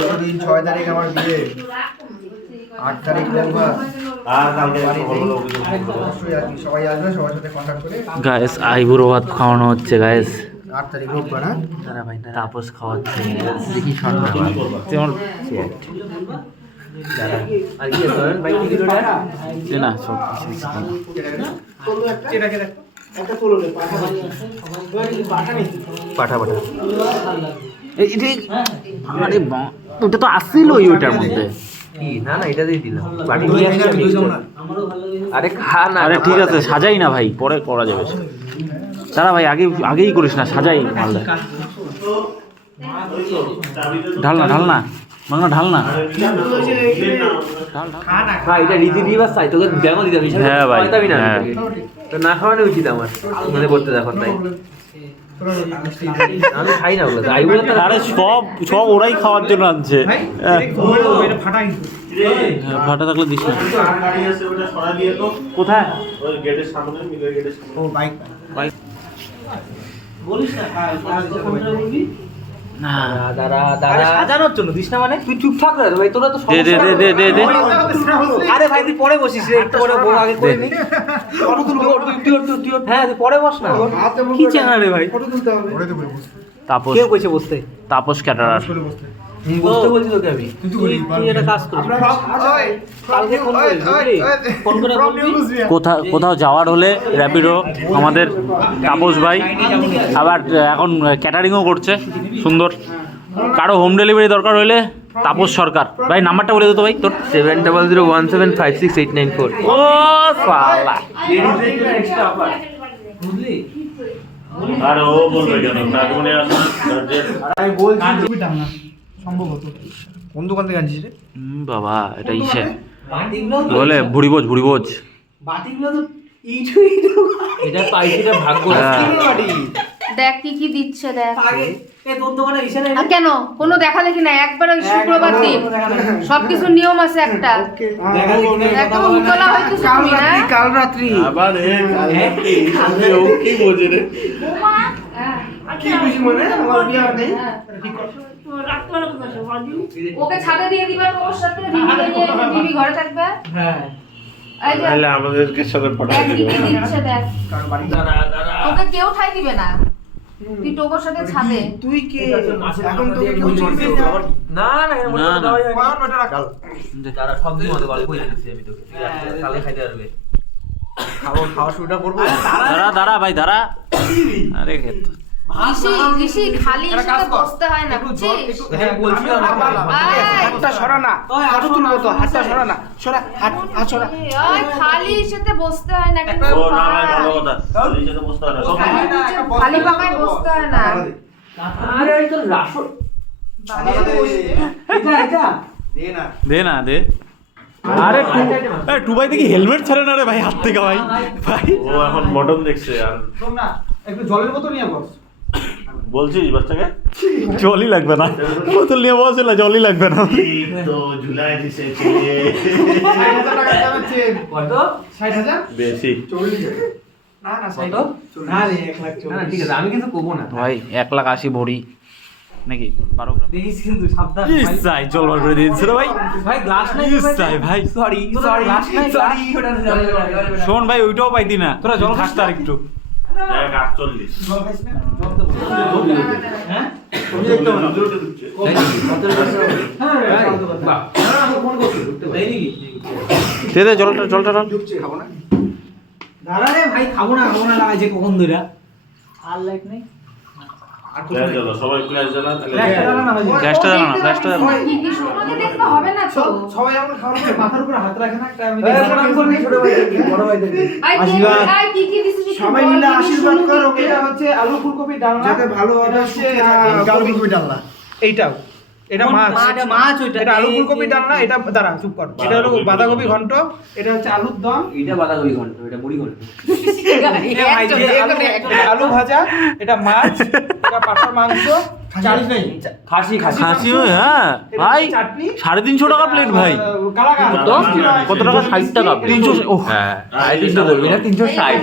পরশু দিন ছয় তারিখ আমার বিয়ে। আট তারিখ সবাই আসবে সবার সাথে কন্ট্যাক্ট করে। গায়েস আইবুড়ো ভাত খাওয়ানো হচ্ছে গায়েস আট তারিখ রোববার হ্যাঁ? তাপস খাওয়াচ্ছে। দেখি পাঠা পাঠা। আরে ওটা তো আসছিলই ওইটার মধ্যে। না না এটা দিয়ে দিলাম। বাড়ি নিয়ে আরে খা না আরে ঠিক আছে সাজাই না ভাই পরে করা যাবে। দাঁড়া ভাই আগে আগেই করিস না সাজাই মালদা ঢাল না ঢাল না। বাংলা ঢাল না। ঢাল ঢাল হ্যাঁ এটা রীতি চাই তোকে হ্যাঁ ভাই, হ্যাঁ। তো না খাওয়ানো উচিত আমার। মানে করতে দেখো তাই। আমি খাই না ওগুলো তাই বলে আরে সব সব ওরাই খাওয়ার জন্য আনছে। হ্যাঁ, হ্যাঁ, ফাটা থাকলে দিস না গাড়ি আছে ওটা সরা দিয়ে তো কোথায় ওই গেটের সামনে মিলের গেটের সামনে ও বাইক বাইক না দাঁড়া দাঁড়া সাজানোর জন্য দিস না মানে তুই চুপ থাক রে ভাই তোরা তো দে দে দে দে দে দে। আরে ভাই তুই পরে বসিস রে একটু পরে বউ আগে করে নি। ফটো তুলবো। তুই তুই তুই তুই হ্যাঁ তুই পরে বস না। কি চেনা রে ভাই? ফটো তুলতে হবে। তাপস কে কইছে বসতে। তাপস ক্যাটারার। বসতে বলছি তোকে আমি। তুই তুই একটা কাজ করিস। কালকে ফোন করিস বুঝলি? ফোন করে বলবি? কোথাও কোথাও যাওয়ার হলে র্যাপিডো আমাদের তাপস ভাই আবার এখন ক্যাটারিংও করছে সুন্দর। কারও হোম ডেলিভারি দরকার হলে তাপস সরকার। ভাই নাম্বারটা বলে দে তো ভাই তোর। Seven double zero one seven five six eight nine four ও সালা। আর ও বলবে কেন? মনে আসে কোন দোকান থেকে আনছিস রে? হুম, বাবা এটা ইসে। বলে ভুড়ি বোঝ ভুড়ি বোঝ এটা ভাগ্য হ্যাঁ। দেখ কি কি দিচ্ছে দেখ। কেন? কোনো দেখা দেখি না একবার ওই শুক্রবার দিন। সবকিছু নিয়ম আছে একটা। একদম উতলা হয়তো তুমি না। কাল রাত্রি। আবার কি বোঝে রে। কি বুঝি মানে? আমার বিয়ে আর নেই? ওকে ছাদে দিয়ে দিবা তোর সাথে দিবি দিবি ঘরে থাকবে? হ্যাঁ। তাহলে আমাদেরকে সাথে দেখ দিবে। কি দিচ্ছে দেখ। ওকে কেউ ঠাই দিবে না। তুই টোকোর সাথে ছাদে। তুই কে? এখন তোকে কেউ চিনবে না। না না না, না। তারা সব দিন মতো গল্প করে দিচ্ছি আমি তোকে। কালে খাইতে পারবে। খাব খাওয়া শুরুটা করব। দাঁড়া। দাঁড়া ভাই দাঁড়া। আরে খালি সাথে বসতে হয় না হ্যাঁ হাতটা সরা না তুলবো তো হাতটা সরা না সরা হাত হাত সরা। খালি সাথে বসতে হয় না খালি হয় পাকায় বসতে হয় আরে এই তো রাসর এটা এটা। দে না। দে আরে টু এ, টু দেখি হেলমেট ছাড়ে না রে ভাই হাত থেকে ভাই। ভাই। ও এখন মটন দেখছে আর শোন না একটু জলের বোতল নিয়ে বস। বলছিস বাচ্চাকে জলই লাগবে না। বোতল নিয়ে বসে না জলই লাগবে না। তো বেশি। না না ষাট। না রে এক লাখ না ঠিক আছে আমি কিন্তু কবো না। ভাই এক লাখ আশি ভরি। নাকি? বারো গ্রাম। দেখিস কিন্তু সাবধান। ইসাই জল বার করে ভাই। ভাই গ্লাস নাই ইসাই ভাই। সরি সরি সরি শোন ভাই ওইটাও পাইতি না। তোরা জল খাস তার একটু। এক আটচল্লিশ। হ্যাঁ হ্যাঁ দে জলটা জলটা ডাল দাঁড়া রে ভাই খাব না খাব না লাগছে কখন ধরে আর লাইট নেই? সবাই ফ্ল্যাশ জ্বালা তাহলে লাইটটা জ্বালা না ভাই। গ্যাসটা জানো না গ্যাসটা জানো না কি কি শুকনো দিলে তো হবে না তো। সবাই আমরা খাওয়ার পরে মাথার উপর হাত রাখে না একটা আমি এই, প্রণাম করবি ছোট ভাইদেরকে, বড় ভাইদেরকে। আই কি আশীর্বাদ। আই কি কি দিছিস একটু সবাই বল, মিলে কি কি আশীর্বাদ করো এটা হচ্ছে আলু ফুলকপি ডালনা। ভালো এইটাও। এটা মাছ এটা মাছ ওইটা। এটা আলু ফুলকপি ডালনা এটা দাঁড়া চুপ কর এটা হলো বাঁধাকপি ঘন্ট এটা হচ্ছে আলুর দম এটা বাঁধাকপি ঘন্ট এটা মুড়ি ঘন্ট আলু ভাজা এটা মাছ এটা পাঠার মাংস চাটনি খাসি খাসি খাসি হ্যাঁ ভাই সাড়ে তিনশো টাকা প্লেট ভাই কত টাকা ষাট টাকা তিনশো ও হ্যাঁ তিনশো বলবি না তিনশো ষাট।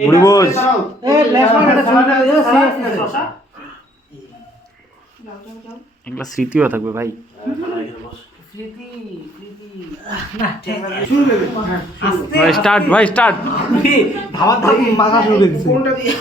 বুড়ি বোঝ এ লেস এটা শশা জল, জল, জল। এগুলো স্মৃতিও থাকবে ভাই। হ্যাঁ ভাই স্টার্ট ভাই স্টার্ট ধাবার ধাপ মাখা শুরু করে দিচ্ছে কোনটা দিয়ে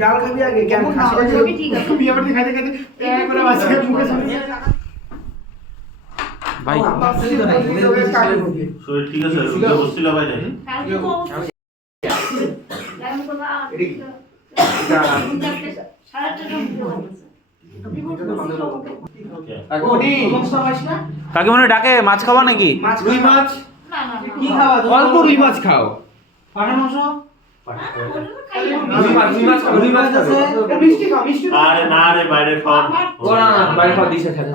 ডাল খাবি আগে কেন খাবি ঠিক আছে। খাইতে খাইতে করে মুখে সামনে ভাই। শরীর ঠিক আছে? রুমে বসছিল বাইরে কাকিমনি ডাকে মাছ খাওয়া নাকি? রুই মাছ? কি খাওয়া? অল্প রুই মাছ খাও। পাঠার মাংস? আরে না রে বাইরে খাওয়া না না বাইরে খাওয়া দিছে খেতে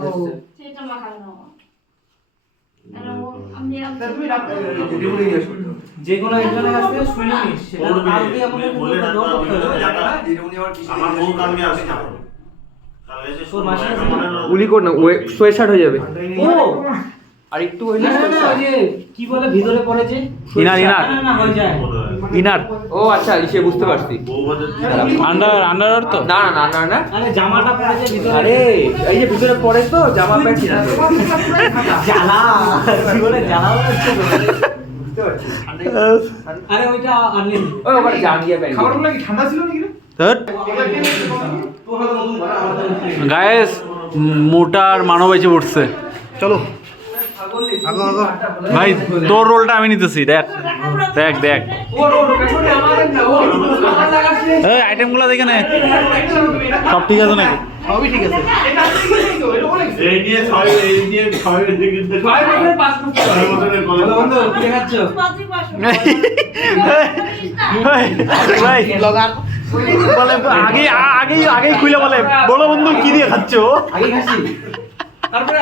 যে কোনো একজনের কাছ থেকে শুনে নিস সেটা কালকে বলে আমার বউ কালকে কর না সোয়েশার্ট হয়ে যাবে। ও! আর একটু যে কি বলে ভিতরে পড়ে যে? ইনার ইনার না না হয়ে যায়। ইনার। ও আচ্ছা সে বুঝতে পারছি। আন্ডার আন্ডার তো? না না না না। আরে জামাটা পড়ে যে ভিতরে আরে এই যে ভিতরে পড়ে তো জামা প্যান্ট ছিল জ্বালা। জীবনে জ্বালা হচ্ছে আরে ওইটা আনলি ওই ওখানে জাঙ্গিয়া প্যান্ট। খাবারগুলো কি? ঠান্ডা ছিল নাকি গায়েস মোটার মানব এসে পড়ছে। চলো। ভাই তোর রোলটা আমি নিতেছি দেখ। দেখ দেখ। ও ও না ও আমার লাগাচ্ছে এই আইটেমগুলো দেখে নে। সব ঠিক আছে নাকি? সবই ঠিক আছে। এই নিয়ে ছয় এই নিয়ে ছয় ছয় বছরের পাস করতে ছয় বছরের কলেজ বন্ধু কি খাচ্ছ ভাই ভাই। বলে আগে আগে আগে খুলে বলে বড় বন্ধু কি দিয়ে খাচ্ছ? আগে তারপরে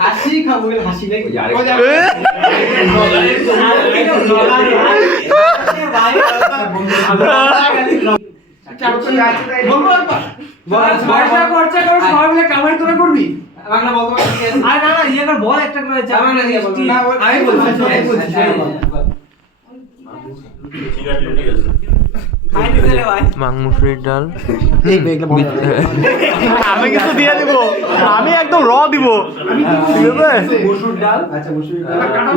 হাসি খাব হাসি নাকি পয়সা খরচা করে সবাই মিলে কামাই তোরা করবি বাংলা বলতে না না ইয়ে কর বল একটা করে না, আমি বলছি ঠিক আছে ঠিক আছে। মাংমুসুরির ডাল। আমি দিয়ে দিব। আমি একদম র দিব। ঠিক আছে? মসুর ডাল। আচ্ছা মুসুরি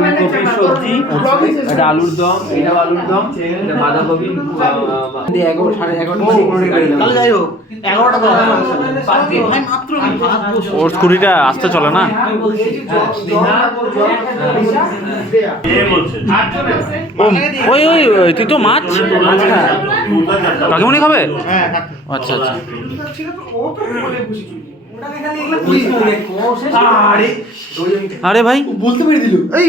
ফুলকপির সবজি এটা আলুর দম এটা আলুর দম এটা বাঁধাকপি এগারো সাড়ে এগারোটা তাহলে যাই হোক। এগারোটা দশ ভাই মাত্র ওর স্কুটিটা আসতে চলে না? বলছে ও ওই ওই ওই, তুই তো মাছ। কাকিমনি খাবে? আচ্ছা আচ্ছা। আরে আরে ভাই। বলতে পেরে দিল। এই।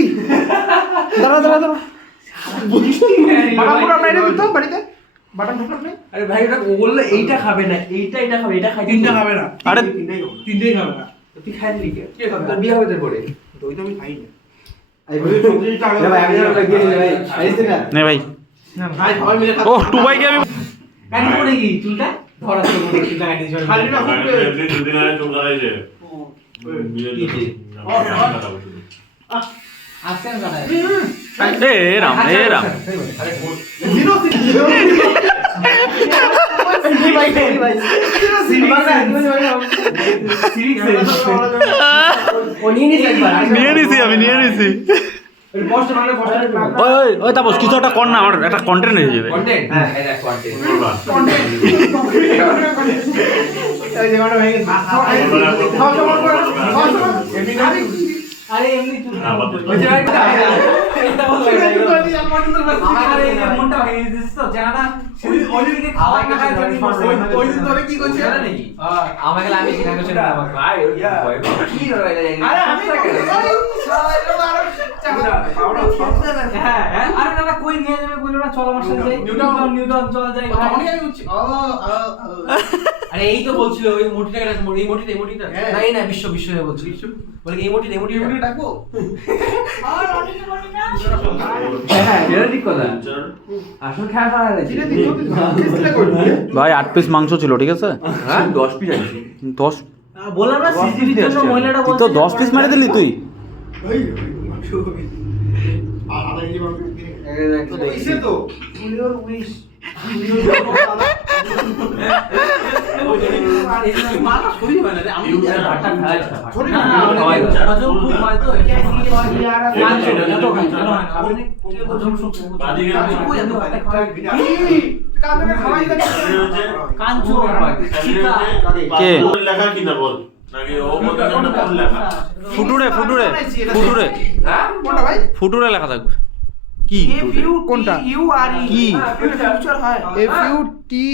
দাঁড়া দাঁড়া দাঁড়া। বাড়িতে? ঢুকলো আপনি আরে ভাই ওটা বলল এইটা খাবে না এইটা এটা খাবে এটা খাই তিনটা খাবে না। আরে তিনটেই খাবে না। তুই খাইলি লিখে কে? তোর বিয়ে হবে তো আমি খাই না ভাই। ও টু আমি চুলটা? ধরা দুদিন আগে নিয়ে নিছি আমি নিয়ে নিছি। ওই ওই তাপস কিছু একটা কর না আমার একটা কন্টেন্ট হয়ে যাবে। কন্টেন্ট হ্যাঁ এটা কন্টেন্ট আরে এমনি তুই আমাদের ওই যে এটা বল আমার এই যে মনটা ভেঙে দিছিস তো জানা সেদিন ওই দিনকে খাওয়া খাওয়া চড়ি মারছে ওই দিন ধরে কি করছিস জানা নাকি আমাকে আমি সেখানে ছিল আমাকে ভাই কি ধরে আরে আমি হ্যাঁ হ্যাঁ আরে না না কই নিয়ে যাবে কইলো না চলো আমার সাথে যাই নিউটন নিউটন চলা যায় আরে এই তো বলছিল ওই মোটিটা কেটে এই মোটিটা এই মোটিটা না এই না বিশ্ব বিশ্ব বলছিল। বলে কি এই মোটিটা এই মোটিটা ডাকবো? হ্যাঁ ঠিক কথা আসল খেলা করা হয়েছে ভাই আট পিস মাংস ছিল ঠিক আছে? হ্যাঁ 10 পিস আছে। দশ বললাম না সিসিটিভির জন্য মহিলাটা তুই তো দশ পিস মেরে দিলি তুই। হয় হয় হয় হয় তো, কি? লেখা কিনা বল ফুটুরে ফুটুরে ফুটুরে হ্যাঁ? ফুটুরে লেখা থাকবে কি কোনটা কি? ফিউচার হয় এফ ইউ টি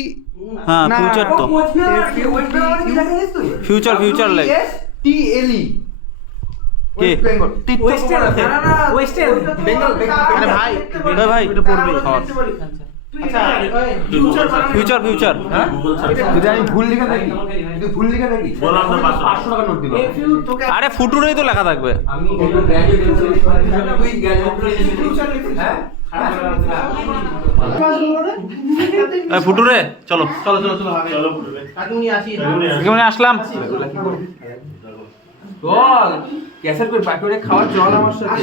হ্যাঁ ফিউচার তো future future like T L E western western. Bengal আরে ভাই ভাই এটা পড়বে আচ্ছা ফিউচার ফিউচার হ্যাঁ? যদি আমি ভুল লিখে থাকি যদি ভুল লিখে থাকি টাকা নোট দিবা। আরে ফুটুরেই তো লেখা থাকবে। আমি তুই গ্র্যাজুয়েট হ্যাঁ? ফুটুরে চলো। চলো চলো চলো চলো কেমন আসলাম। বল? গ্যাসের কই পাকড়ে খাওয়ার জল আমার সাথে?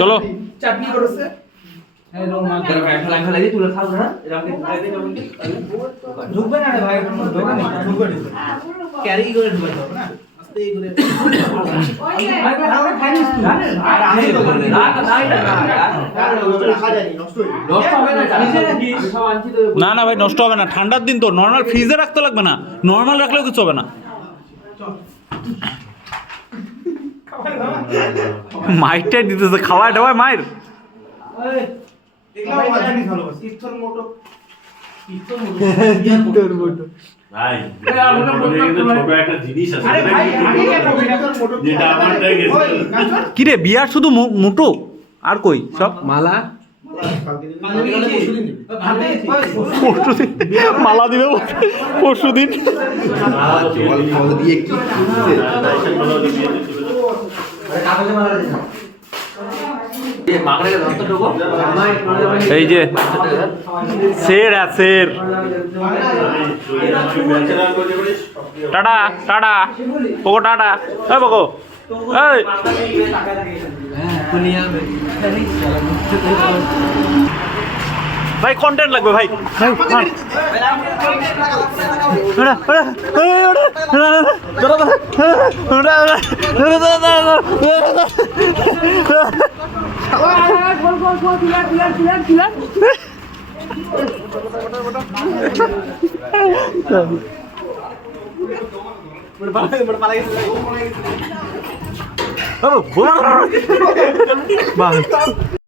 চলো। চাটনি করেছে? ঢুকবে না রে ভাই না ক্যারি করে ঢুকবে হবে না ভাই না না নষ্ট হবে না ভাই নষ্ট হবে ঠান্ডার দিন তো নর্মাল ফ্রিজে রাখতে লাগবে না নর্মাল রাখলেও কিছু হবে না মাইরটাই দিতেছে খাওয়ায় দাওয়ায় মায়ের দেখলাম আমার জিনিস তীর্থর মোটো। ভাই এই আমরা বললাম ভাই। ছোট একটা জিনিস আছে। যেটা ভাই কিন্তু আগে ছোট। কেন তীর্থর মোটো যেটা আমারটাই গেছে। ওই, কাঁচা? কিরে বিয়ার শুধু মুটো আর কই? সব? মালা? পরশু দিন। মালা দিবে পরশু দিন। দিয়ে কি এই যে শের শের টাটা টাটা পোকো টাটা এই পোকো ভাই কন্টেন্ট লাগবে ভাই ভাই, ভাই। ওরা, ওরা, এই, ওরা, ওরা, ওরা, দাঁড়া, দাঁড়া, ওরা, ওরা, ওরা, দাঁড়া,